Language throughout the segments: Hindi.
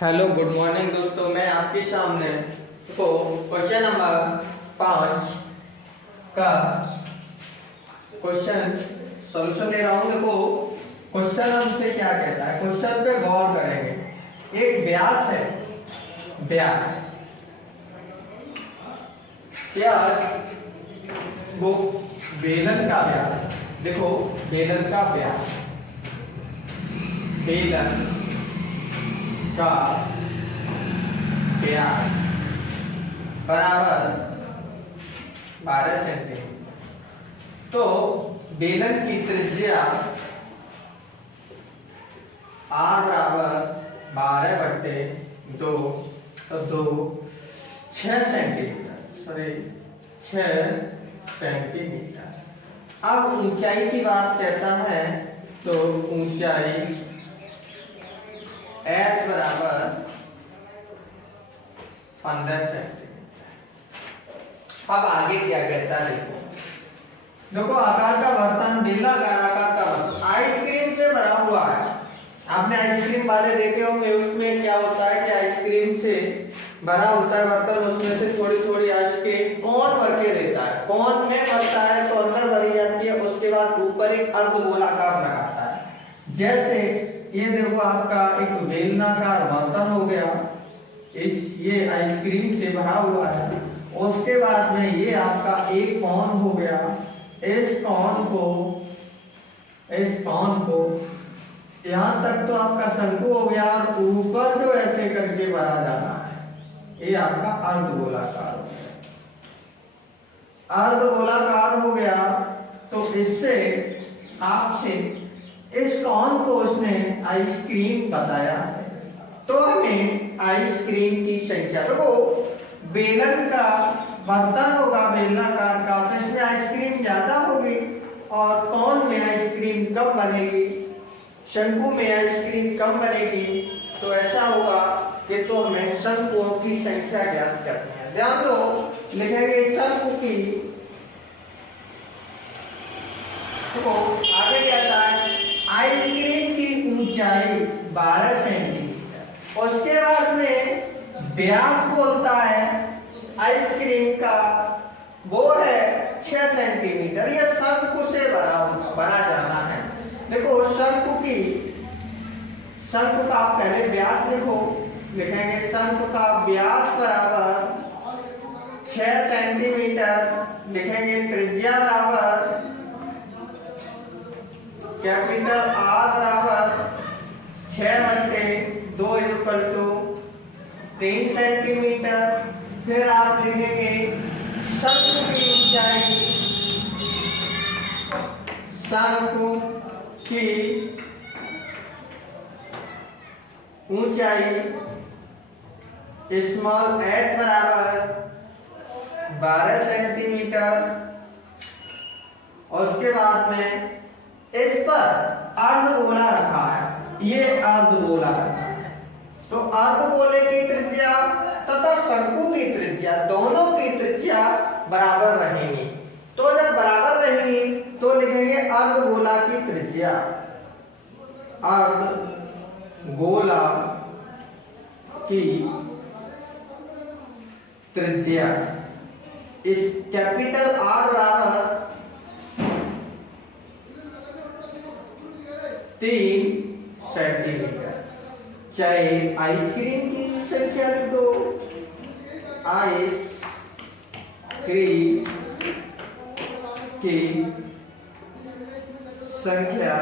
हेलो गुड मॉर्निंग दोस्तों, मैं आपके सामने को क्वेश्चन नंबर 5 का क्वेश्चन सॉल्यूशन दे रहा हूँ। देखो क्वेश्चन हमसे क्या कहता है, क्वेश्चन पे गौर करेंगे। एक व्यास है, व्यास वो बेलन का व्यास। देखो बेलन का व्यास, बेलन का व्यास बराबर 12 सेंटीमीटर। तो बेलन की त्रिज्या R बराबर 12/2, तो 6 सेंटीमीटर, सॉरी 6 सेंटीमीटर। अब ऊंचाई की बात कहता है तो ऊंचाई h बराबर 15 सेंटीमीटर। अब आगे क्या कहता है, देखो आकार का बर्तन, बेलनाकार आकार का बर्तन आइसक्रीम से भरा हुआ है। आपने आइसक्रीम वाले देखे होंगे, उसमें क्या होता है कि आइसक्रीम से भरा होता है बर्तन, उसमें से थोड़ी थोड़ी आइसक्रीम कौन भर के देता है, कौन में भरता है तो अंदर भरी जाती है, उसके बाद ऊपर एक अर्धगोलाकार लगाता है। जैसे ये देखो आपका एक बेलनाकार बर्तन हो गया, ये आइसक्रीम से भरा हुआ है। उसके बाद में ये आपका एक कौन हो गया, इस कौन को यहाँ तक तो आपका शंकु हो गया, और ऊपर जो ऐसे करके भरा जाना है ये आपका अर्धगोलाकार हो गया। अर्धगोलाकार हो गया तो इससे आपसे इस कौन को उसने आइसक्रीम बताया, तो हमें आइसक्रीम की संख्या, देखो बेलन का बर्तन होगा बेलनाकार का, तो इसमें आइसक्रीम ज्यादा होगी, और कौन में आइसक्रीम कम बनेगी, शंकु में आइसक्रीम कम बनेगी। तो ऐसा होगा कि तो हमें शंकुओं की संख्या ज्ञात करनी है। ध्यान दो, लिखेंगे शंकु की, तो आगे कहता है आइसक्रीम की ऊंचाई 12 सेंटीमीटर। उसके बाद में व्यास बोलता है आइसक्रीम का, वो है 6 सेंटीमीटर। ये शंकु से भरा जाना है। देखो शंकु का आप पहले व्यास लिखो, लिखेंगे शंकु का व्यास बराबर 6 सेंटीमीटर, लिखेंगे त्रिज्या बराबर कैपिटल R बराबर 6/2 = 3 सेंटीमीटर। फिर आप लिखेंगे शंकु की ऊंचाई, शंकु की ऊंचाई स्मॉल h बराबर 12 सेंटीमीटर। और उसके बाद में इस पर अर्धगोला रखा है, ये अर्धगोला रखा है, तो अर्धगोले की त्रिज्या तथा शंकु की त्रिज्या, दोनों की त्रिज्या बराबर रहेंगी। तो जब बराबर रहेंगी तो लिखेंगे अर्धगोला की त्रिज्या, अर्धगोला की त्रिज्या इस कैपिटल R बराबर 3 सेंटीमीटर। चाहे आइसक्रीम की संख्या लिख दो, आइसक्रीम की संख्या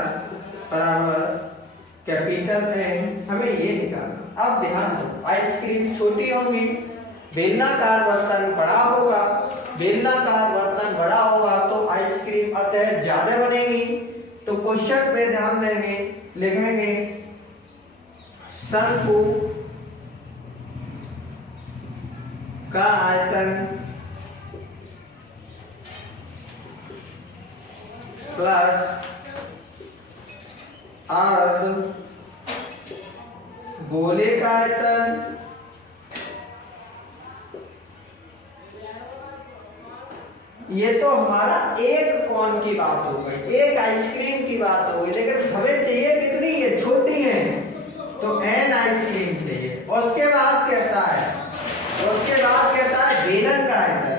बराबर कैपिटल N, हमें ये निकालना। अब ध्यान दो, आइसक्रीम छोटी होंगी, बेलनाकार बर्तन बड़ा होगा, बेलनाकार बर्तन बड़ा होगा तो आइसक्रीम अतः ज्यादा बनेगी। तो क्वेश्चन पे ध्यान देंगे, लिखेंगे शंकु का आयतन प्लस अर्धगोले का आयतन ये तो हमारा एक कौन की बात हो गई, एक आइसक्रीम की बात हो गई, लेकिन हमें चाहिए कितनी, ये छोटी है तो n आइसक्रीम चाहिए। उसके बाद कहता है बेलन का आयतन।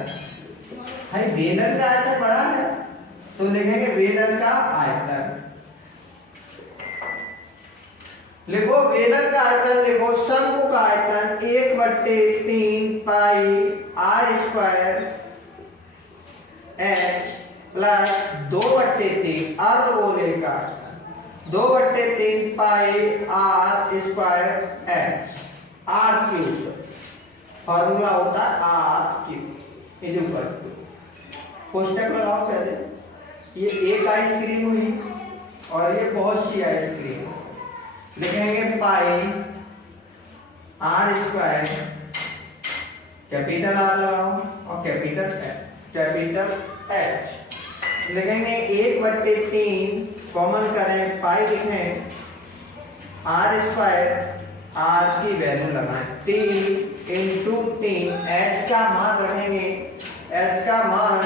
भाई बेलन का आयतन बड़ा है तो लिखेंगे बेलन का आयतन। लिखो बेलन का आयतन, लिखो शंकु का आयतन 1/3 pi r square h plus 2/3 अर्धगोले का आयतन 2/3 pi r square h r cube. Formula होता है r cube is equal to, कोष्टक लगाओ पहले, ये एक आइसक्रीम हुई और ये बहुत सी आइसक्रीम, लिखेंगे पाई आर स्क्वायर, कैपिटल आर लगाओ और कैपिटल एच, लिखेंगे 1/3 कॉमन करें, पाई लिखें, आर स्क्वायर आर की वैल्यू लगाएं 3 इंटू 3, एच का मान रखेंगे, एच का मान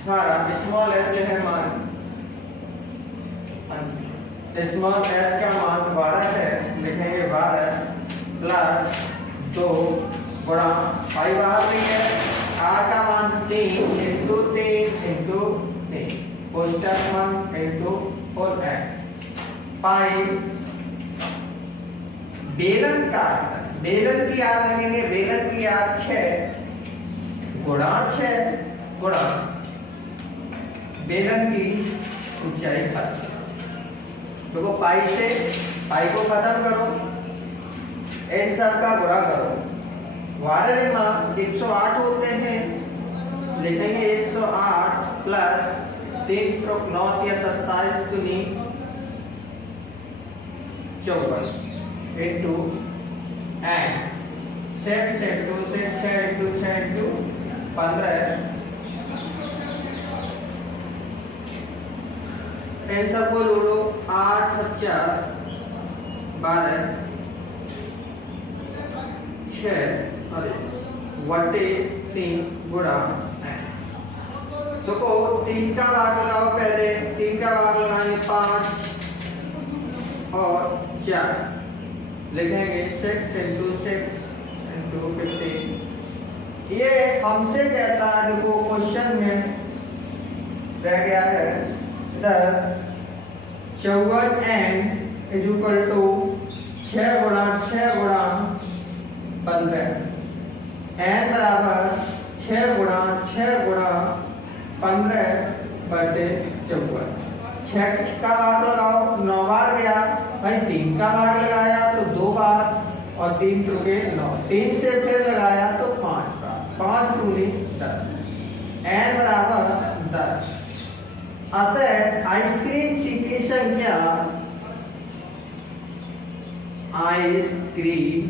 हमारा स्मॉल एच है मान, स्मॉल एच का मान 12 है, लिखेंगे 12 प्लस 2 गुणा पाई बाहर नहीं है, आर का मान 3 इंटू 3 कोष्टक मान इंटू और एच पाई बेलन का आयतन, बेलन की आर रखेंगे, बेलन की आर 6 गुणा 6 गुणा बेलन की ऊंचाई 5। देखो पाई से पाई को खत्म करो, इन सब का गुणा करो, वाले मान 108 होते हैं, लिखेंगे 108 प्लस 3 × 9 या 27 दूनी 54 into and 6 into 6 into 6 into 15, इन सबको जोड़ो 8 × 4 12 6 बटे 3 गुणा तो को 3 का भाग लगाओ, पहले 3 का भाग लगाएंगे 5 और 4, लिखेंगे 6 इंटू 6 इंटू 15। ये हमसे कहता है, देखो क्वेश्चन में रह गया है the 54 and is equal to 6 गुणा 6 गुणा 15, एन बराबर 6 गुणा 6 गुणा 15 बटे 54। 6 का भाग लगाओ, 9 बार गया भाई, 3 का भाग लगाया तो 2 बार और 3 टूके 9, 3 से फिर लगाया तो 5 बार, 5 दूनी 10, n बराबर 10। अतः आइसक्रीम की संख्या आइसक्रीम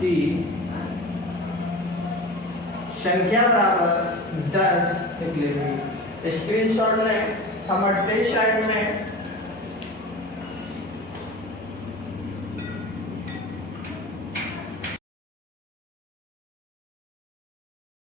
की संख्या बराबर 10 निकलेगी। स्क्रीनशॉट लें, हम 28 साइड में